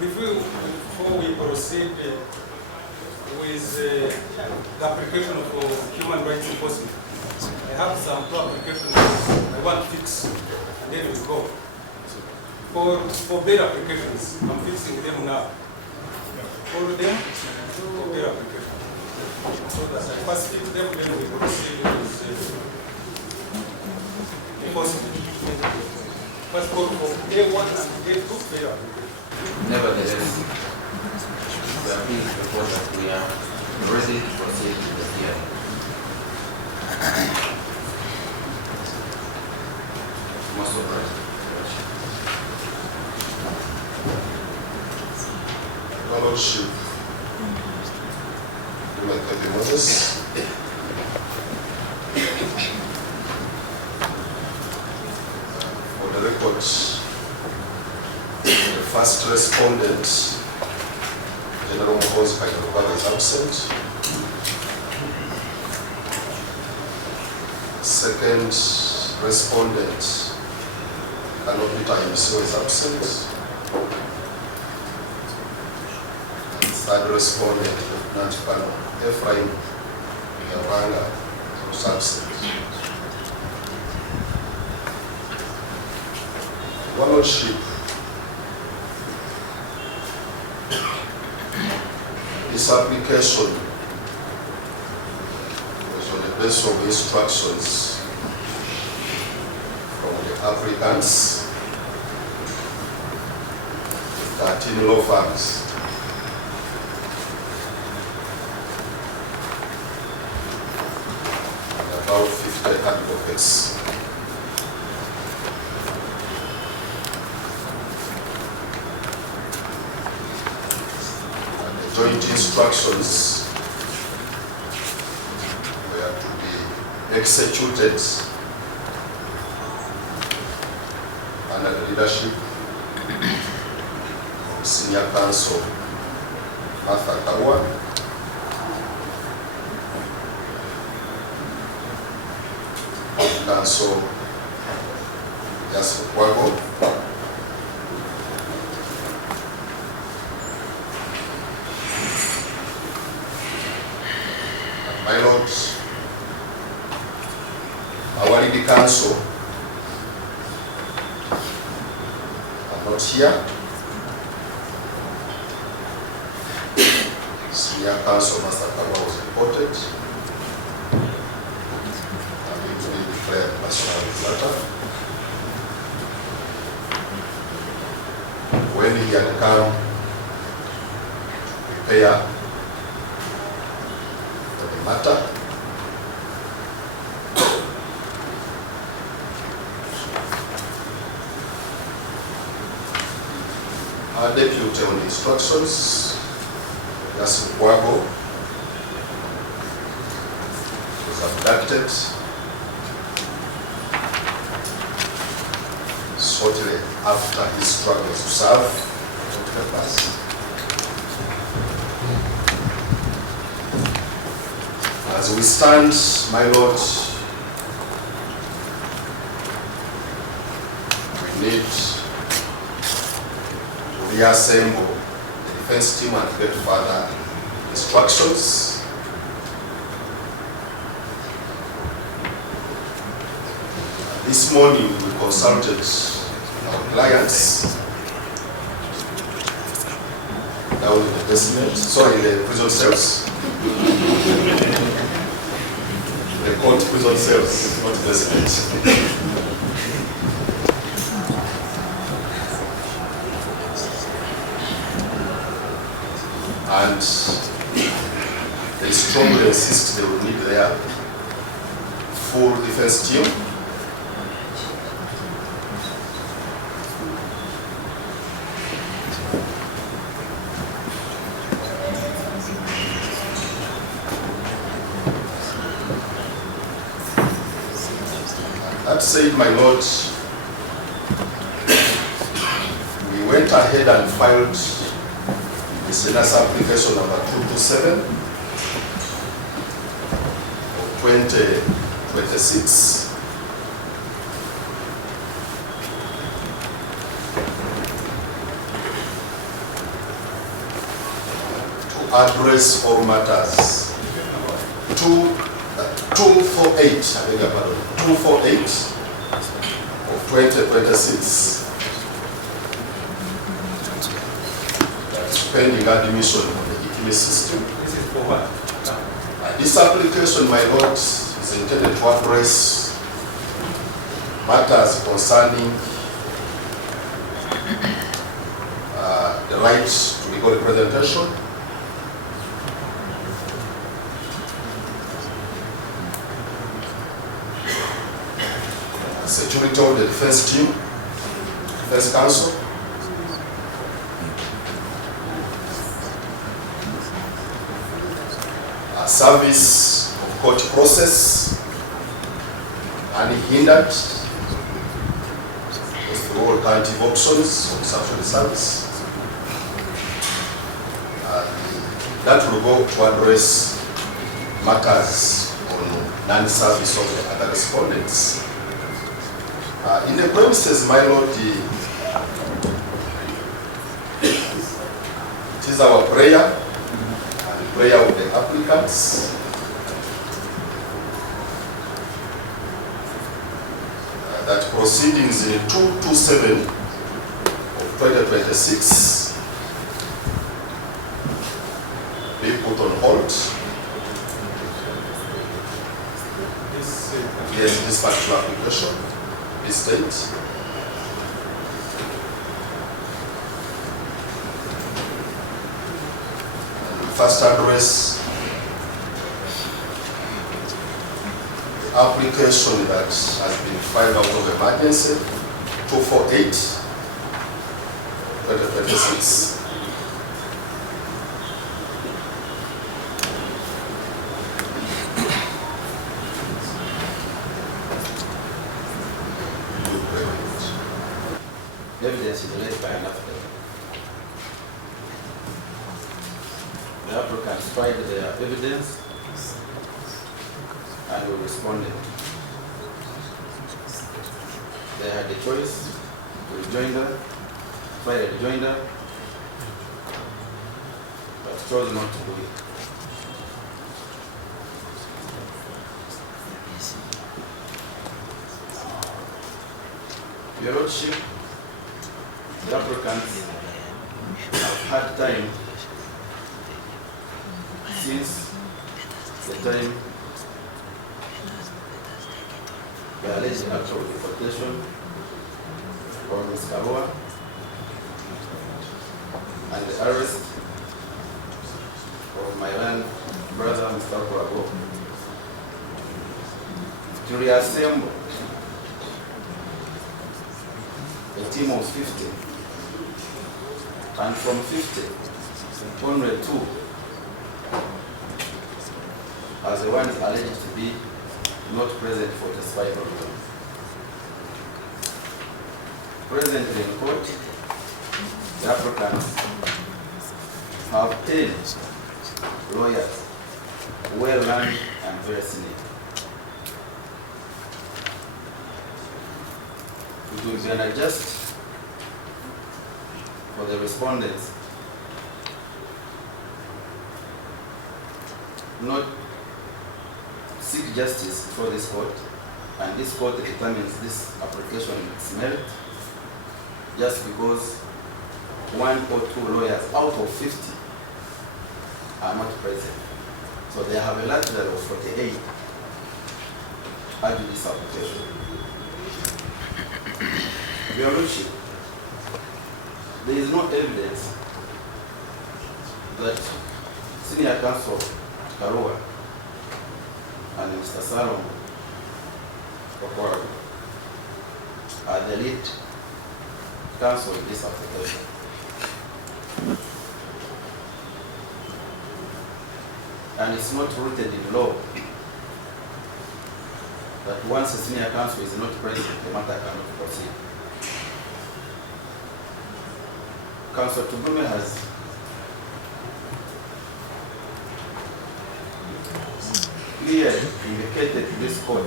Before we proceed with the application for human rights enforcement, I have some two applications I want to fix, and then we go. For bail applications, I'm fixing them now. For them, for bail applications. So that I first fix them, then we proceed with enforcement. First for A1 and A2 bail applications. Nevertheless, we are being proposed that we are ready to proceed with the hearing. Most of us. My Lordship, Moses, for the record, the first respondent, General Moses Baguma, is absent. Second respondent, Kanopita is absent. Third respondent, Lieutenant Colonel Ephraim Yabanga, was absent. Your Lordship, this application was on the basis of instructions from the applicants, 13 law firms. About 50 advocates. And the joint instructions were to be executed under the leadership of Senior Counsel Martha Kawa, Counsel Yasu Kwago, and my Lord, our leading counsel are not here. Senior Counsel Master Kawa was reported. When he had come to prepare for the matter, our deputy on the instructions, Yasin Kwago, was abducted shortly after his struggle to serve the purpose. As we stand, my Lord, we need to reassemble the defense team and get further instructions. This morning we consulted our clients down in the basement, in the prison cells. The court prison cells, not basement. And they strongly insist they will need their full defense team. That said, my Lord, we went ahead and filed the Senate's application number 227 of 2026. address all matters. 248, I beg your pardon, 248 of 2026. That's pending admission on the ETMS system. This is for what? This application, my lord, is intended to address matters concerning the right to legal representation, security of the defense team, defense counsel, service of court process, unhindered through alternative options of sexual service. That will go to address matters on non-service of the other respondents. In the premises, my lord, it is our prayer and the prayer of the applicants that proceedings in 227 of 2026 be put on hold. Yes, this particular application, this date. First address the application that has been filed out of emergency, 248, 2026. Evidence is laid by an applicant. The applicants filed their evidence and we responded. They had the choice to rejoinder, file a rejoinder, but chose not to do it. Your Lordship, the applicants have had time since the time the alleged actual deportation from Ms. Karua and the arrest of my young brother, Mr. Kurago, to reassemble a team of 50, and from 50, only 2 are the ones alleged to be not present for the survival room. Presently in court, the applicants have 10 lawyers, well learned and very senior. It will be unjust for the respondents not seek justice before this court, and this court determines this application its merit just because 1 or 2 lawyers out of 50 are not present. So they have a library of 48 argue this application. Your Lordship, there is no evidence that Senior Counsel Karua and Mr. Salom Okoro are the lead counsel in this application. And it's not rooted in law that once a senior counsel is not present, the matter cannot proceed. Counsel Tugume has clearly indicated to this court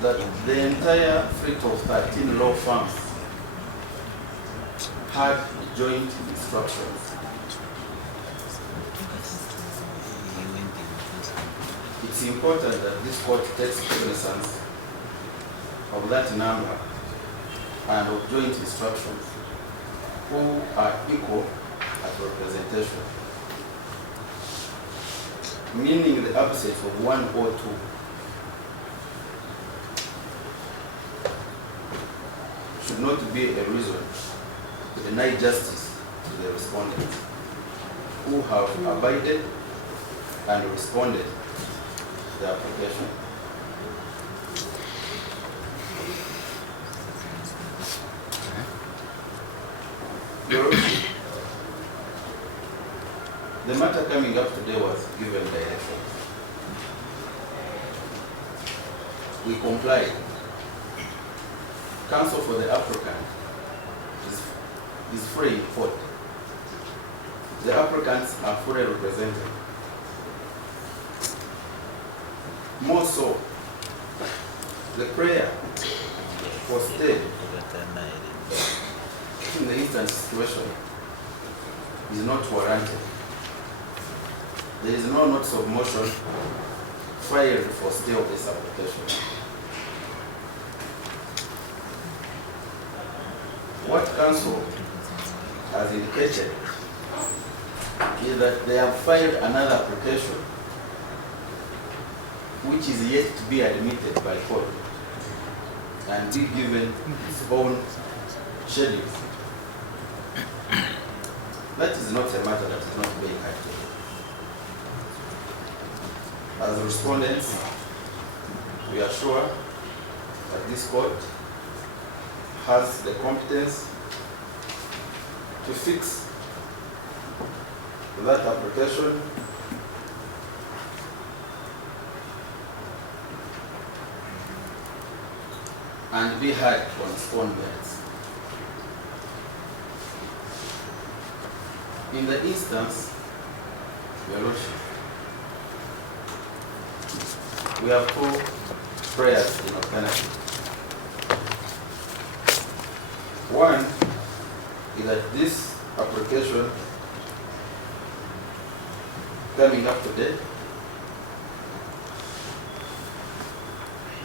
that the entire fleet of 13 law firms had joint instructions. It's important that this court takes cognizance of that number and of joint instructions who are equal at representation, meaning the absence of one or two should not be a reason to deny justice to the respondents who have abided and responded to the application. The matter coming up today was given direction. We complied. Counsel for the applicant is free in court. The applicants are fully represented. More so, the prayer for stay in the instant situation is not warranted. There is no notice of motion filed for stay of this application. What counsel has indicated is that they have filed another application which is yet to be admitted by court and be given its own schedule. That is not a matter that is not being acted. As respondents, we are sure that this court has the competence to fix that application and be heard on its own merits. In the instance, Your Lordship, we have two prayers in alternative. One is that this application coming up today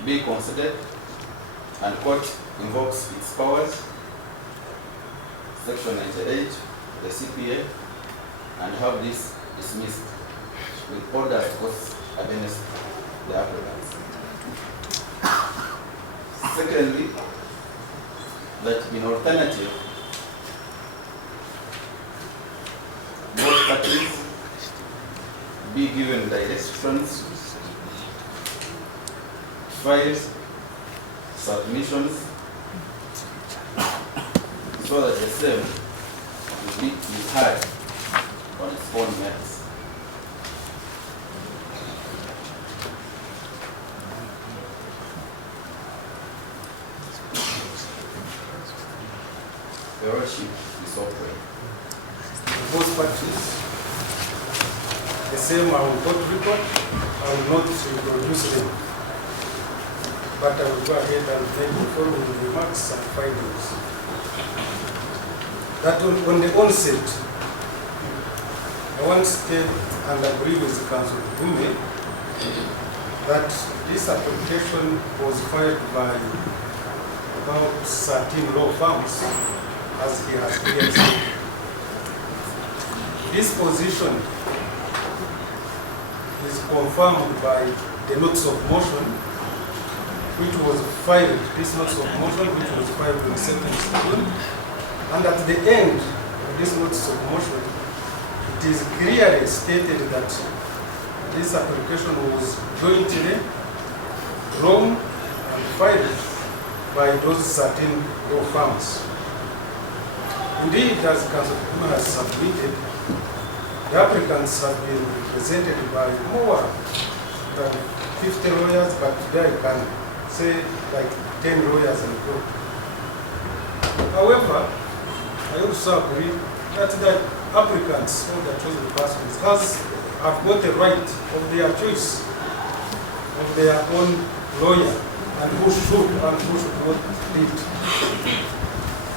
be considered and court invokes its powers, Section 98, the CPA, and have this dismissed with orders against the applicants. Secondly, that in alternative, both parties be given directions, files, submissions, so that the same will be heard on its own merits. Your Lordship is open. Both parties, the same I will court record, I will not reproduce them. But I will go ahead and make the following remarks and findings. That on the onset, I want to state and agree with the Council of Baguma that this application was filed by about 13 law firms, as he has clearly said. This position is confirmed by the notice of motion which was filed, this notice of motion which was filed on the 2nd June. And at the end of this notice of motion, it is clearly stated that this application was jointly drawn and filed by those 13 law firms. Indeed, as Council of Baguma has submitted, the applicants have been represented by more than 50 lawyers, but today I can say like 10 lawyers in court. However, I also agree that the applicants or the chosen persons have got the right of their choice of their own lawyer and who should and who should not lead.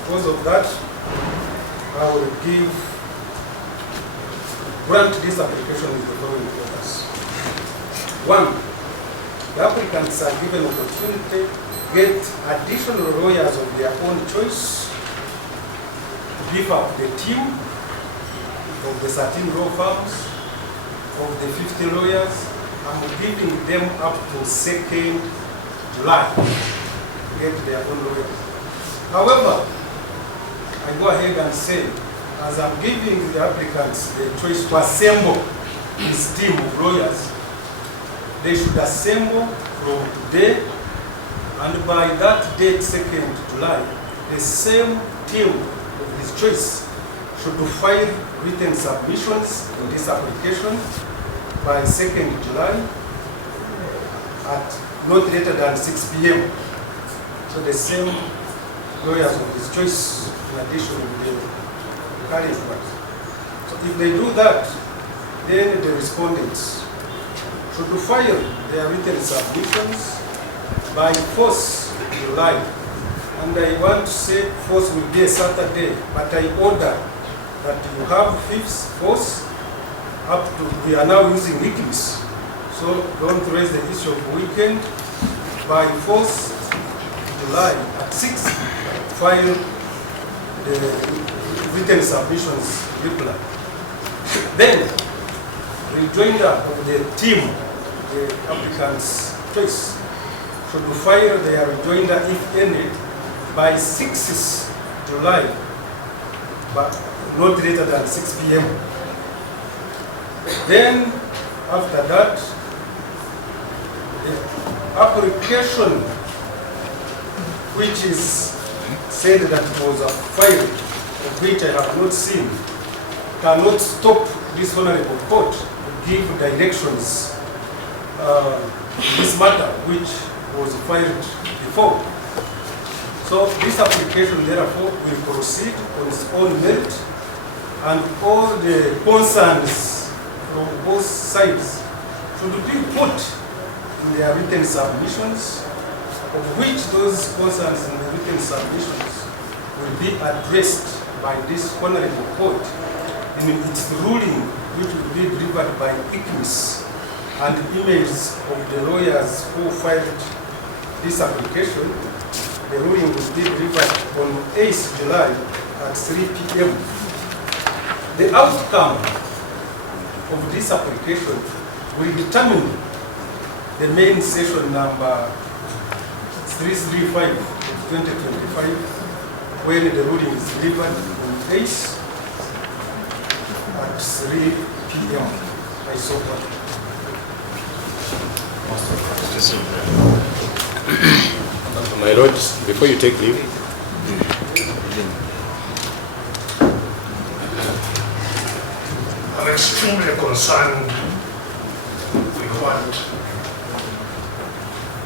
Because of that, I will grant this application with the following orders. 1, the applicants are given opportunity to get additional lawyers of their own choice to beef up the team of the 13 law firms, of the 50 lawyers. I'm giving them up to 2nd July to get their own lawyers. However, I go ahead and say, as I'm giving the applicants the choice to assemble this team of lawyers, they should assemble from today, and by that date, 2nd July, the same team of his choice should file written submissions in this application by 2nd July at not later than 6 p.m. So the same lawyers of his choice in addition to the current ones. So if they do that, then the respondents should file their written submissions by 4th July. And I want to say 4th will be a Saturday, but I order that you have 5th, 4th, up to, we are now using weeklies. So don't raise the issue of weekend. By 4th July at 6, file the written submissions reply. Then, rejoinder of the team, the applicant's choice, should file their rejoinder, if any, by 6th July, but not later than 6 p.m. Then, after that, the application which is said that it was a file of which I have not seen cannot stop this honorable court to give directions in this matter which was filed before. So this application therefore will proceed on its own merit, and all the concerns from both sides should be put in their written submissions, of which those concerns in the written submissions will be addressed by this honorable court in its ruling, which will be delivered by ICMIS, and emails of the lawyers who filed this application. The ruling will be delivered on 8th July at 3 p.m. The outcome of this application will determine the main session number 335 of 2025, when the ruling is delivered on 8th at 3 p.m. I so far. My Lord, before you take leave, I'm extremely concerned with what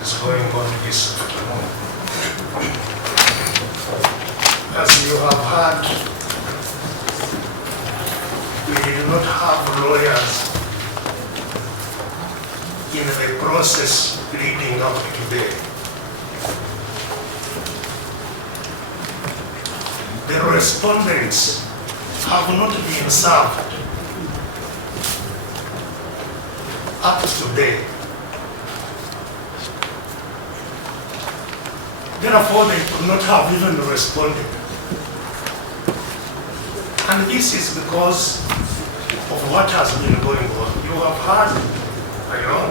is going on this afternoon. As you have heard, we did not have lawyers in the process leading up to today. The respondents have not been served up to today. Therefore, they could not have even responded. And this is because of what has been going on. You have heard, I know,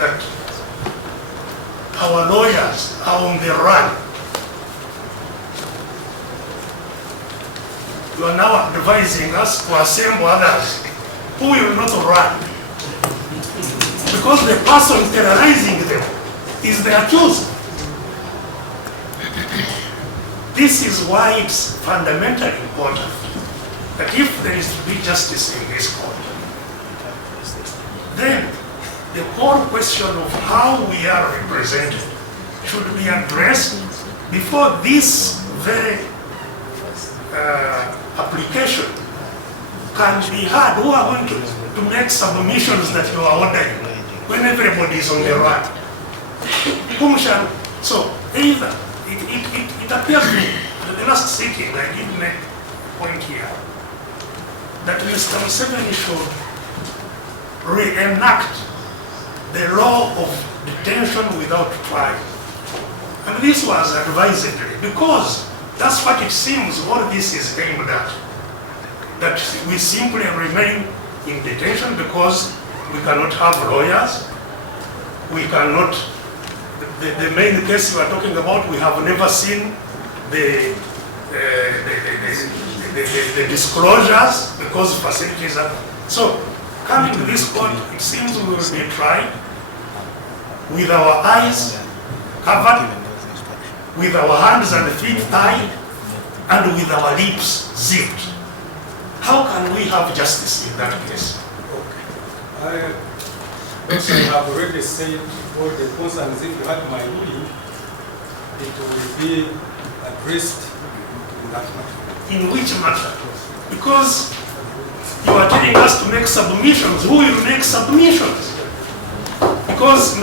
that our lawyers are on the run. You are now advising us to assemble others who will not run, because the person terrorizing them is the accused. This is why it's fundamentally important that if there is to be justice in this court, then the whole question of how we are represented should be addressed before this very application can be heard. Who are going to make submissions that you are ordering when everybody is on the run? Whom shall? So either it appears to me that the last sitting, I did make a point here that Mr. Museveni should reenact the law of detention without trial. And this was advisedly, because that's what it seems all this is aimed at. That we simply remain in detention because we cannot have lawyers, we cannot, the main case we are talking about, we have never seen the disclosures because facilities are, so coming to this court, it seems we will be tried with our eyes covered, with our hands and feet tied, and with our lips zipped. How can we have justice in that case? I also have already said all the concerns. If you had my ruling, it will be addressed in that matter. In which matter? Because you are telling us to make submissions. Who will make submissions? Because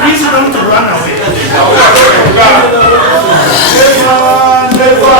please don't run away. Never